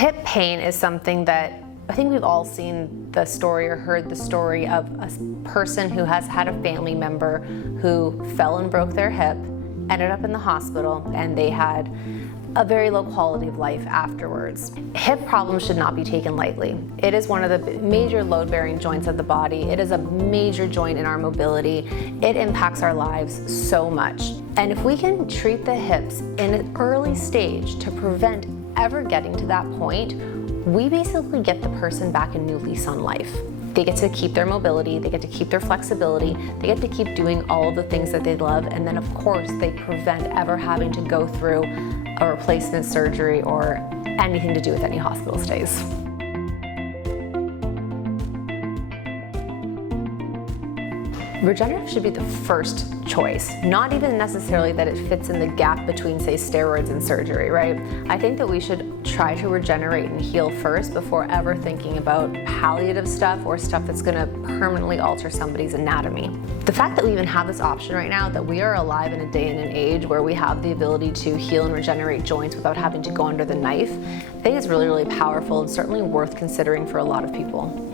Hip pain is something that I think we've all seen the story or heard the story of a person who has had a family member who fell and broke their hip, ended up in the hospital, and they had a very low quality of life afterwards. Hip problems should not be taken lightly. It is one of the major load-bearing joints of the body. It is a major joint in our mobility. It impacts our lives so much. And if we can treat the hips in an early stage to prevent ever getting to that point, we basically get the person back a new lease on life. They get to keep their mobility, they get to keep their flexibility, they get to keep doing all of the things that they love, and then of course they prevent ever having to go through a replacement surgery or anything to do with any hospital stays. Regenerative should be the first choice, not even necessarily that it fits in the gap between, say, steroids and surgery, right? I think that we should try to regenerate and heal first before ever thinking about palliative stuff or stuff that's gonna permanently alter somebody's anatomy. The fact that we even have this option right now, that we are alive in a day and an age where we have the ability to heal and regenerate joints without having to go under the knife, I think is really, really powerful and certainly worth considering for a lot of people.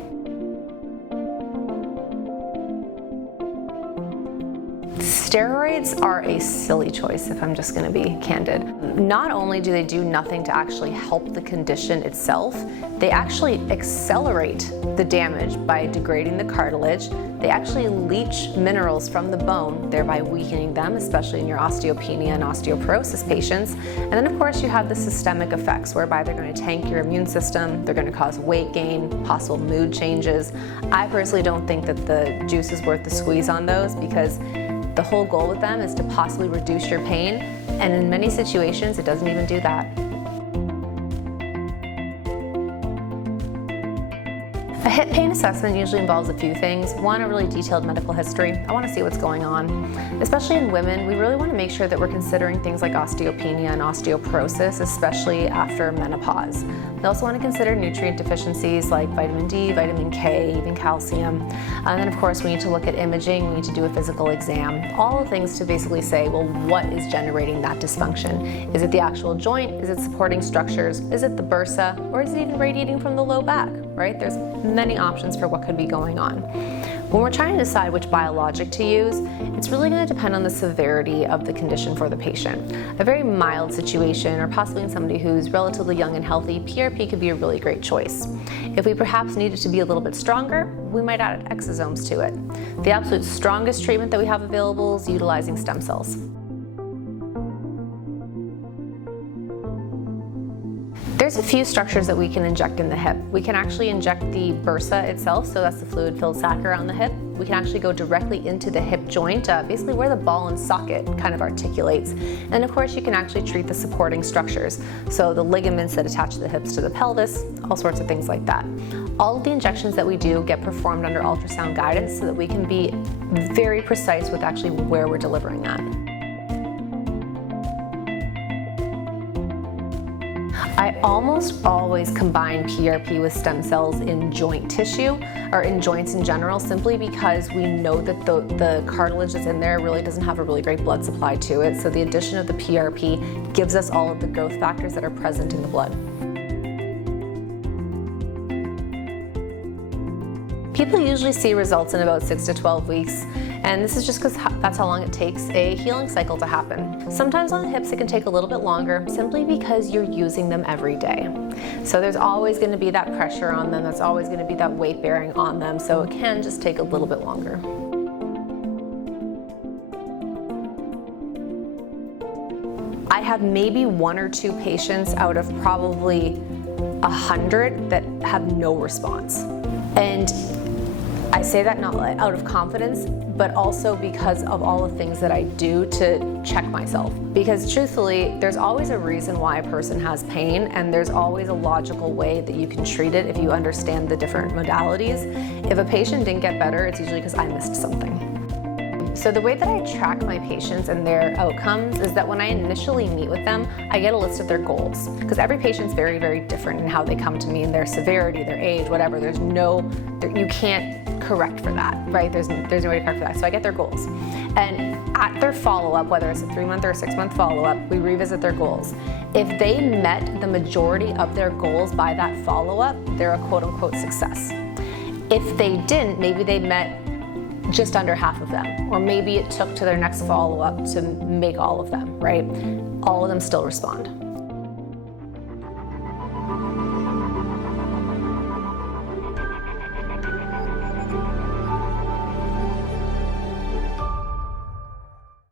Steroids are a silly choice, if I'm just going to be candid. Not only do they do nothing to actually help the condition itself, they actually accelerate the damage by degrading the cartilage. They actually leach minerals from the bone, thereby weakening them, especially in your osteopenia and osteoporosis patients. And then of course you have the systemic effects, whereby they're going to tank your immune system, they're going to cause weight gain, possible mood changes. I personally don't think that the juice is worth the squeeze on those, because the whole goal with them is to possibly reduce your pain, and in many situations it doesn't even do that. A hip pain assessment usually involves a few things. One, a really detailed medical history. I want to see what's going on. Especially in women, we really want to make sure that we're considering things like osteopenia and osteoporosis, especially after menopause. We also want to consider nutrient deficiencies like vitamin D, vitamin K, even calcium. And then of course we need to look at imaging, we need to do a physical exam. All the things to basically say, well, what is generating that dysfunction? Is it the actual joint? Is it supporting structures? Is it the bursa? Or is it even radiating from the low back, right? There's many options for what could be going on. When we're trying to decide which biologic to use, it's really going to depend on the severity of the condition for the patient. A very mild situation, or possibly in somebody who's relatively young and healthy, PRP could be a really great choice. If we perhaps need it to be a little bit stronger, we might add exosomes to it. The absolute strongest treatment that we have available is utilizing stem cells. There's a few structures that we can inject in the hip. We can actually inject the bursa itself, so that's the fluid-filled sac around the hip. We can actually go directly into the hip joint, basically where the ball and socket kind of articulates. And of course, you can actually treat the supporting structures. So the ligaments that attach the hips to the pelvis, all sorts of things like that. All of the injections that we do get performed under ultrasound guidance so that we can be very precise with actually where we're delivering that. I almost always combine PRP with stem cells in joint tissue, or in joints in general, simply because we know that the cartilage that's in there really doesn't have a really great blood supply to it. So the addition of the PRP gives us all of the growth factors that are present in the blood. People usually see results in about 6 to 12 weeks, and this is just because that's how long it takes a healing cycle to happen. Sometimes on the hips it can take a little bit longer, simply because you're using them every day. So there's always going to be that pressure on them, there's always going to be that weight bearing on them, so it can just take a little bit longer. I have maybe 1 or 2 patients out of probably 100 that have no response. And I say that not out of confidence, but also because of all the things that I do to check myself. Because truthfully, there's always a reason why a person has pain, and there's always a logical way that you can treat it if you understand the different modalities. If a patient didn't get better, it's usually because I missed something. So the way that I track my patients and their outcomes is that when I initially meet with them, I get a list of their goals. Because every patient's very, very different in how they come to me, and their severity, their age, whatever. You can't correct for that, right? There's no way to correct for that. So I get their goals. And at their follow-up, whether it's a 3-month or a 6-month follow-up, we revisit their goals. If they met the majority of their goals by that follow-up, they're a quote-unquote success. If they didn't, maybe they met just under half of them, or maybe it took to their next follow-up to make all of them, right? All of them still respond.